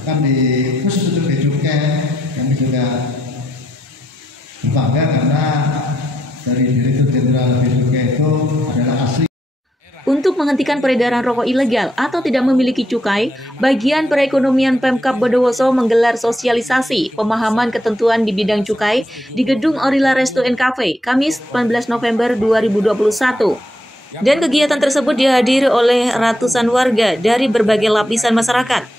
Bahkan di khusus untuk bea cukai kami juga bangga karena dari Direktur Jenderal Bea Cukai itu adalah asli. Untuk menghentikan peredaran rokok ilegal atau tidak memiliki cukai, bagian perekonomian Pemkab Bondowoso menggelar sosialisasi pemahaman ketentuan di bidang cukai di Gedung Orila Resto & Cafe, Kamis 18 November 2021. Dan kegiatan tersebut dihadiri oleh ratusan warga dari berbagai lapisan masyarakat.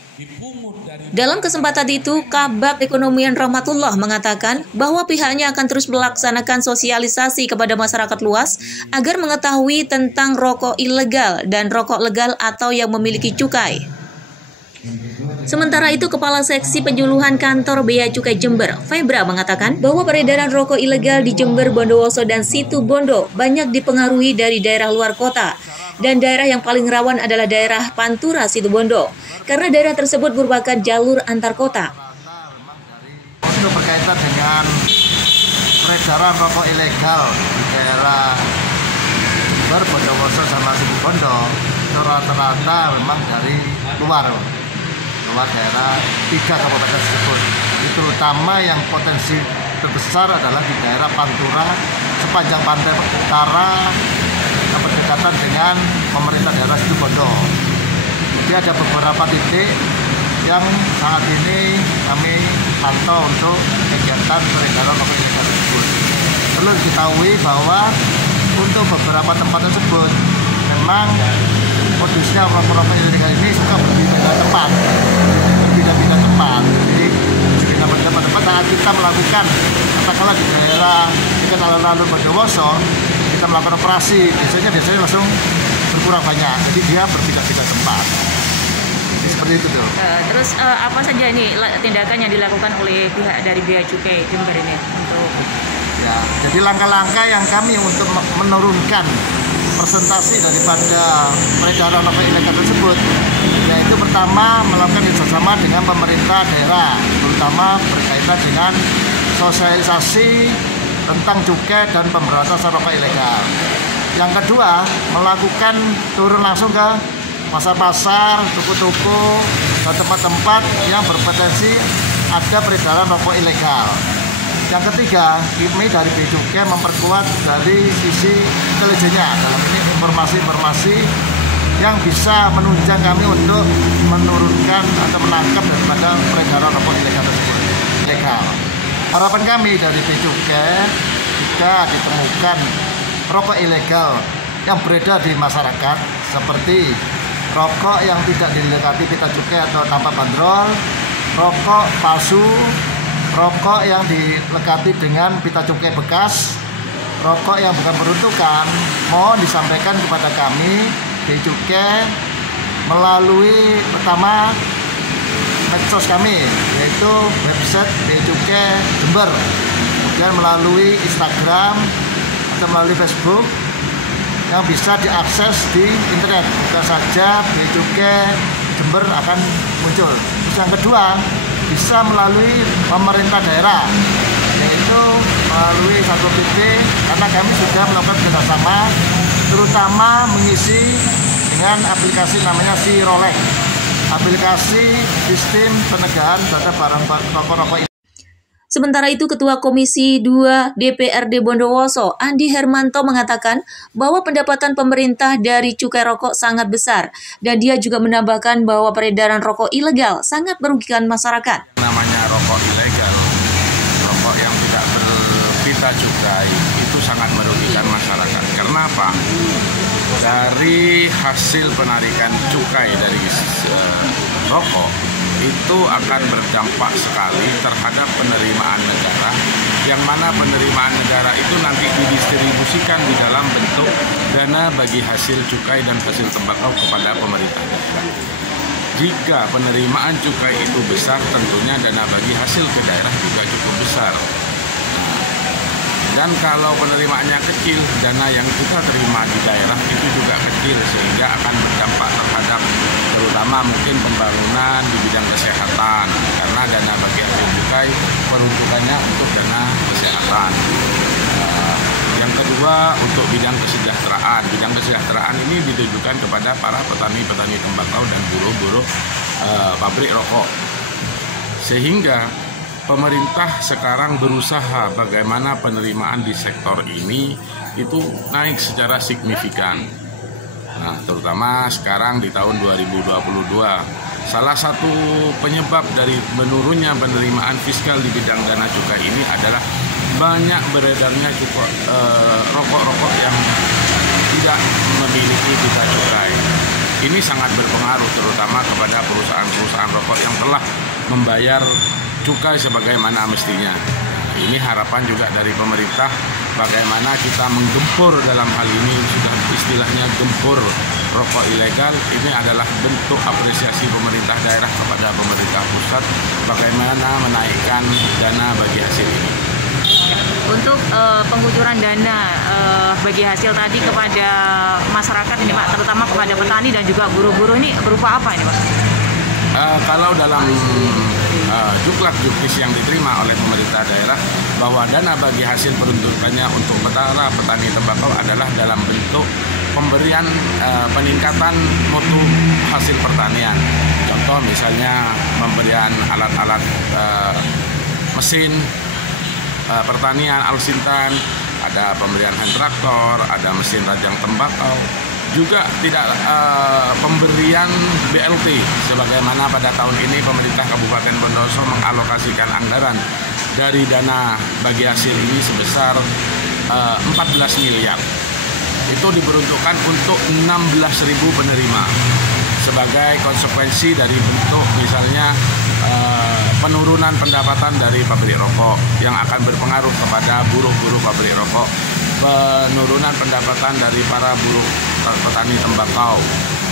Dalam kesempatan itu, Kabag Perekonomian Rahmatullah mengatakan bahwa pihaknya akan terus melaksanakan sosialisasi kepada masyarakat luas agar mengetahui tentang rokok ilegal dan rokok legal atau yang memiliki cukai. Sementara itu, Kepala Seksi Penyuluhan Kantor Bea Cukai Jember, Febra, mengatakan bahwa peredaran rokok ilegal di Jember, Bondowoso, dan Situ Bondo banyak dipengaruhi dari daerah luar kota. Dan daerah yang paling rawan adalah daerah Pantura Situ Bondo, karena daerah tersebut merupakan jalur antar kota. Untuk berkaitan dengan peredaran rokok ilegal di daerah Jember, Bondowoso, sama Situ Bondo, itu rata-rata memang dari luar daerah 3 kabupaten tersebut. Terutama yang potensi terbesar adalah di daerah Pantura sepanjang pantai utara berdekatan dengan pemerintah daerah Situ Bondo. Jadi ada beberapa titik yang saat ini kami pantau untuk kegiatan peredaran rokok ilegal tersebut. Perlu diketahui bahwa untuk beberapa tempat tersebut memang modusnya rokok ilegal ini suka berbeda-beda tempat. Jadi berbeda-beda tempat saat kita melakukan, katakanlah di daerah alun-alun Bondowoso, kita melakukan operasi, biasanya langsung berkurang banyak. Jadi dia berbeda-beda tempat. Jadi seperti itu tuh. Terus apa saja ini tindakan yang dilakukan oleh pihak dari Bea Cukai Jember ini untuk? Ya, jadi langkah-langkah yang kami untuk menurunkan presentasi daripada peredaran rokok ilegal tersebut, yaitu pertama melakukan kerjasama dengan pemerintah daerah, terutama berkaitan dengan sosialisasi tentang cukai dan pemberantasan rokok ilegal. Yang kedua, melakukan turun langsung ke pasar-pasar, toko-toko, dan tempat-tempat yang berpotensi ada peredaran rokok ilegal. Yang ketiga, kami dari Bea Cukai memperkuat dari sisi intelijennya, dalam ini informasi-informasi yang bisa menunjang kami untuk menurunkan atau menangkap daripada peredaran rokok ilegal tersebut. Harapan kami dari Bea Cukai, jika ditemukan rokok ilegal yang beredar di masyarakat seperti rokok yang tidak dilekati pita cukai atau tanpa bandrol, rokok palsu, rokok yang dilekati dengan pita cukai bekas, rokok yang bukan peruntukan, mohon disampaikan kepada kami Bea Cukai melalui pertama medsos kami, yaitu website Bea Cukai Jember, kemudian melalui Instagram atau melalui Facebook yang bisa diakses di internet. Bukan saja Bea Cukai Jember akan muncul. Terus yang kedua, bisa melalui pemerintah daerah, yaitu melalui Satpol PP, karena kami sudah melakukan kerjasama, terutama mengisi dengan aplikasi namanya Sirolek, aplikasi sistem penegakan terhadap barang rokok ini. Sementara itu, Ketua Komisi 2 DPRD Bondowoso, Andi Hermanto, mengatakan bahwa pendapatan pemerintah dari cukai rokok sangat besar, dan dia juga menambahkan bahwa peredaran rokok ilegal sangat merugikan masyarakat. Namanya rokok ilegal, rokok yang tidak berpita cukai, itu sangat merugikan masyarakat. Karena apa? Dari hasil penarikan cukai dari rokok, itu akan berdampak sekali terhadap penerimaan negara, yang mana penerimaan negara itu nanti didistribusikan di dalam bentuk dana bagi hasil cukai dan hasil tembakau kepada pemerintah daerah. Jika penerimaan cukai itu besar, tentunya dana bagi hasil ke daerah juga cukup besar. Dan kalau penerimaannya kecil, dana yang kita terima di daerah itu juga kecil, sehingga akan berdampak terhadap terutama mungkin pembangunan di bidang kesehatan, karena dana bagi hasil cukai peruntukannya untuk dana kesehatan. Yang kedua, untuk bidang kesejahteraan. Bidang kesejahteraan ini ditujukan kepada para petani-petani tembakau dan buruh-buruh pabrik rokok. Sehingga pemerintah sekarang berusaha bagaimana penerimaan di sektor ini itu naik secara signifikan. Nah, terutama sekarang di tahun 2022, salah satu penyebab dari menurunnya penerimaan fiskal di bidang dana cukai ini adalah banyak beredarnya rokok-rokok yang tidak memiliki pita cukai. Ini sangat berpengaruh terutama kepada perusahaan-perusahaan rokok yang telah membayar cukai sebagaimana mestinya. Ini harapan juga dari pemerintah bagaimana kita menggempur dalam hal ini, sudah istilahnya gempur rokok ilegal. Ini adalah bentuk apresiasi pemerintah daerah kepada pemerintah pusat bagaimana menaikkan dana bagi hasil ini. Untuk pengucuran dana bagi hasil tadi kepada masyarakat ini Pak, terutama kepada petani dan juga buruh-buruh ini berupa apa ini Pak? Kalau dalam juklak juknis yang diterima oleh pemerintah daerah bahwa dana bagi hasil peruntukannya untuk para petani tembakau adalah dalam bentuk pemberian peningkatan mutu hasil pertanian. Contoh misalnya pemberian alat-alat mesin pertanian Alsintan, ada pemberian hand traktor, ada mesin rajang tembakau, juga tidak pemberian BLT sebagaimana pada tahun ini pemerintah Kabupaten Bondowoso mengalokasikan anggaran dari dana bagi hasil ini sebesar 14 miliar. Itu diperuntukkan untuk 16.000 penerima sebagai konsekuensi dari bentuk misalnya penurunan pendapatan dari pabrik rokok yang akan berpengaruh kepada buruh-buruh pabrik rokok, penurunan pendapatan dari para buruh petani tembakau.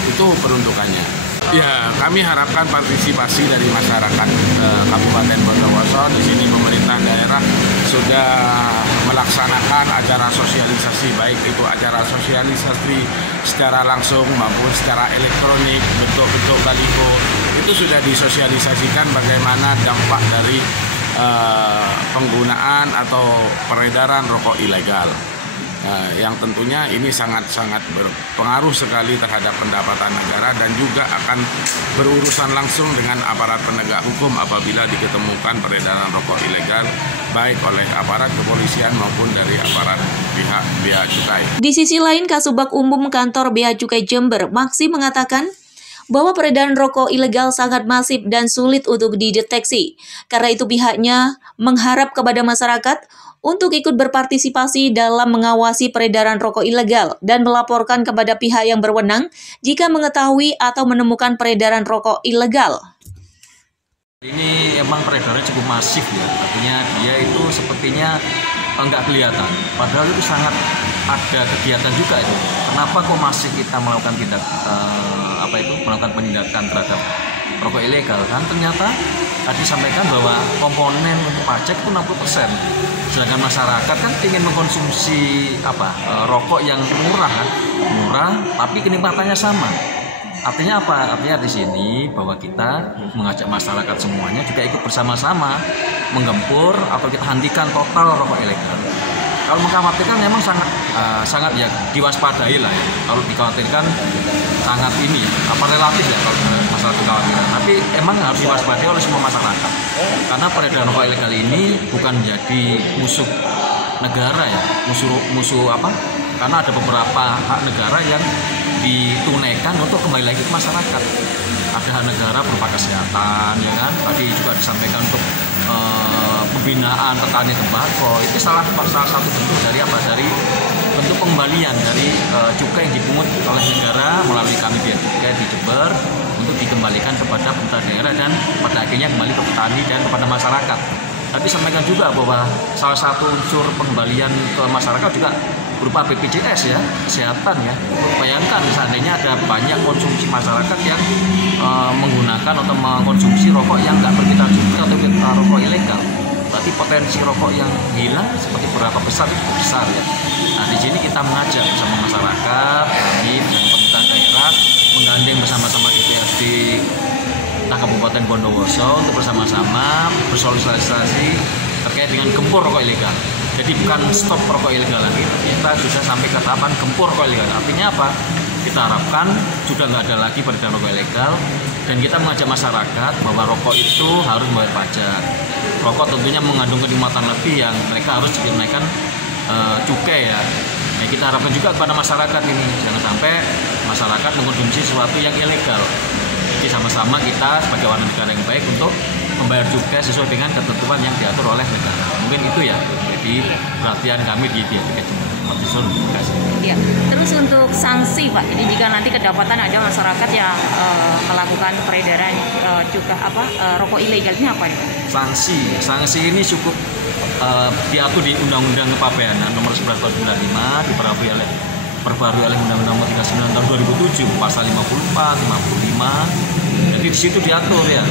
Itu peruntukannya. Ya, kami harapkan partisipasi dari masyarakat Kabupaten Bondowoso. Di sini pemerintah daerah sudah melaksanakan acara sosialisasi, baik itu acara sosialisasi secara langsung maupun secara elektronik, bentuk-bentuk baliho. Itu sudah disosialisasikan bagaimana dampak dari penggunaan atau peredaran rokok ilegal. Yang tentunya ini sangat-sangat berpengaruh sekali terhadap pendapatan negara dan juga akan berurusan langsung dengan aparat penegak hukum apabila diketemukan peredaran rokok ilegal baik oleh aparat kepolisian maupun dari aparat pihak Bea Cukai. Di sisi lain, Kasubag Umum Kantor Bea Cukai Jember, Maksi, mengatakan bahwa peredaran rokok ilegal sangat masif dan sulit untuk dideteksi. Karena itu pihaknya mengharap kepada masyarakat untuk ikut berpartisipasi dalam mengawasi peredaran rokok ilegal dan melaporkan kepada pihak yang berwenang jika mengetahui atau menemukan peredaran rokok ilegal. Ini emang peredarannya cukup masif ya, artinya dia itu sepertinya nggak kelihatan, padahal itu sangat ada kegiatan juga itu. Kenapa kok masih kita melakukan melakukan penindakan terhadap rokok ilegal? Kan ternyata tadi sampaikan bahwa komponen untuk pajak itu 60%. Sedangkan masyarakat kan ingin mengkonsumsi rokok yang murah kan, tapi kenikmatannya sama. Artinya apa? Artinya di sini bahwa kita mengajak masyarakat semuanya juga ikut bersama-sama menggempur atau kita hentikan total rokok ilegal. Kalau mengkhawatirkan memang sangat ya diwaspadai lah ya. Kalau dikhawatirkan sangat relatif ya kalau masalah kekhawatiran. Tapi emang harus diwaspadai oleh semua masyarakat. Karena peredaran rokok ilegal ini bukan menjadi musuh negara ya, karena ada beberapa hak negara yang ditunaikan untuk kembali lagi ke masyarakat. Ada hak negara berupa kesehatan, ya kan? Tadi juga disampaikan untuk pembinaan petani tembakau. Itu salah satu bentuk dari bentuk pengembalian dari cukai yang dipungut oleh negara melalui kami Bea Cukai di Jember untuk dikembalikan kepada pemerintah daerah dan pada akhirnya kembali ke petani dan kepada masyarakat. Tapi sampaikan juga bahwa salah satu unsur pengembalian ke masyarakat juga berupa BPJS ya, kesehatan ya. Bayangkan seandainya ada banyak konsumsi masyarakat yang menggunakan atau mengkonsumsi rokok yang nggak berpita cukai atau rokok ilegal. Berarti potensi rokok yang hilang seperti berapa besar itu besar ya. Nah di sini kita mengajak bersama masyarakat, kami dan pemerintah daerah menggandeng bersama-sama DPRD Kabupaten Bondowoso untuk bersama-sama bersosialisasi terkait dengan gempur rokok ilegal. Jadi bukan stop rokok ilegal lagi, kita sudah sampai ke tahapan gempur rokok ilegal. Artinya apa? Kita harapkan sudah nggak ada lagi peredaran rokok ilegal Dan kita mengajak masyarakat bahwa rokok itu harus membayar pajak. Rokok tentunya mengandung kenikmatan lebih yang mereka harus dikenakan cukai ya. Nah, kita harapkan juga kepada masyarakat ini, jangan sampai masyarakat mengkonsumsi sesuatu yang ilegal. Jadi sama-sama kita sebagai warga negara yang baik untuk membayar cukai sesuai dengan ketentuan yang diatur oleh negara. Mungkin itu ya, jadi perhatian kami di Bia Cukai Jember. Terima kasih. Ya, terus untuk sanksi Pak, ini jika nanti kedapatan ada masyarakat yang melakukan peredaran rokok ilegal ini apa ya? Sanksi ini cukup diatur di Undang-Undang Kepabeanan Nomor 11 Tahun 95, diperbarui oleh Undang-Undang Nomor 39 Tahun 2007, pasal 54, 55. Jadi di situ diatur ya,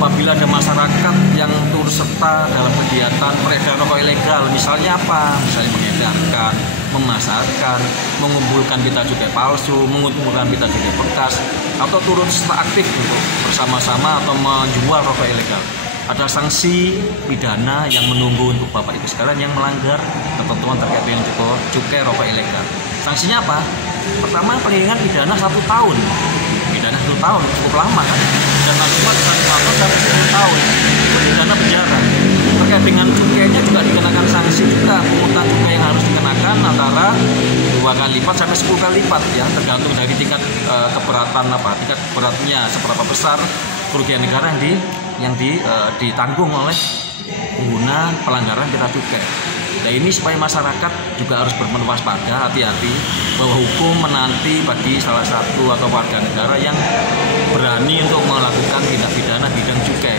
apabila ada masyarakat yang turut serta dalam kegiatan peredaran rokok ilegal, misalnya apa? Misalnya mengedarkan, memasarkan, mengumpulkan pita cukai palsu, mengumpulkan pita cukai bekas, atau turut serta aktif untuk bersama-sama atau menjual rokok ilegal. Ada sanksi pidana yang menunggu untuk Bapak Ibu sekalian yang melanggar ketentuan terkait dengan cukai rokok ilegal. Sanksinya apa? Pertama, palingan pidana 1 tahun. Pidana 1 tahun cukup lama kan? Dan maksimal 1 tahun sampai 10 tahun. Itu pidana penjara. Terkait dengan cukainya juga dikenakan sanksi juga, pungutan cukai yang harus dikenakan antara 2 kali lipat sampai 10 kali lipat ya, tergantung dari tingkat keberatan tingkat beratnya seberapa besar kerugian negara yang ditanggung oleh pengguna pelanggaran pita cukai. Nah, ini supaya masyarakat juga harus berwaspada, hati-hati bahwa hukum menanti bagi salah satu atau warga negara yang berani untuk melakukan tindak pidana bidang cukai.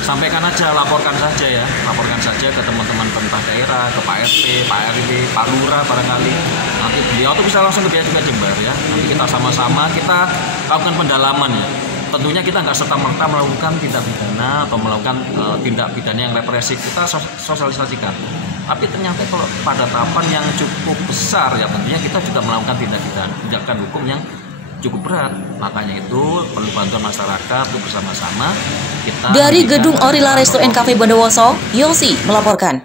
Sampaikan aja, laporkan saja ke teman-teman pemerintah daerah, ke Pak RT, Pak RW, Pak Lurah barangkali. Nanti beliau tuh bisa langsung ke Bia Cukai Jember ya. Nanti kita sama-sama kita lakukan pendalaman ya. Tentunya kita nggak serta-merta melakukan tindak pidana atau melakukan tindak pidana yang represif, kita sosialisasikan. Tapi ternyata kalau pada tahapan yang cukup besar ya tentunya kita juga melakukan tindakan hukum yang cukup berat. Makanya itu perlu bantuan masyarakat untuk bersama-sama kita. Dari Gedung Orila Resto & Cafe Bondowoso, Yosi melaporkan.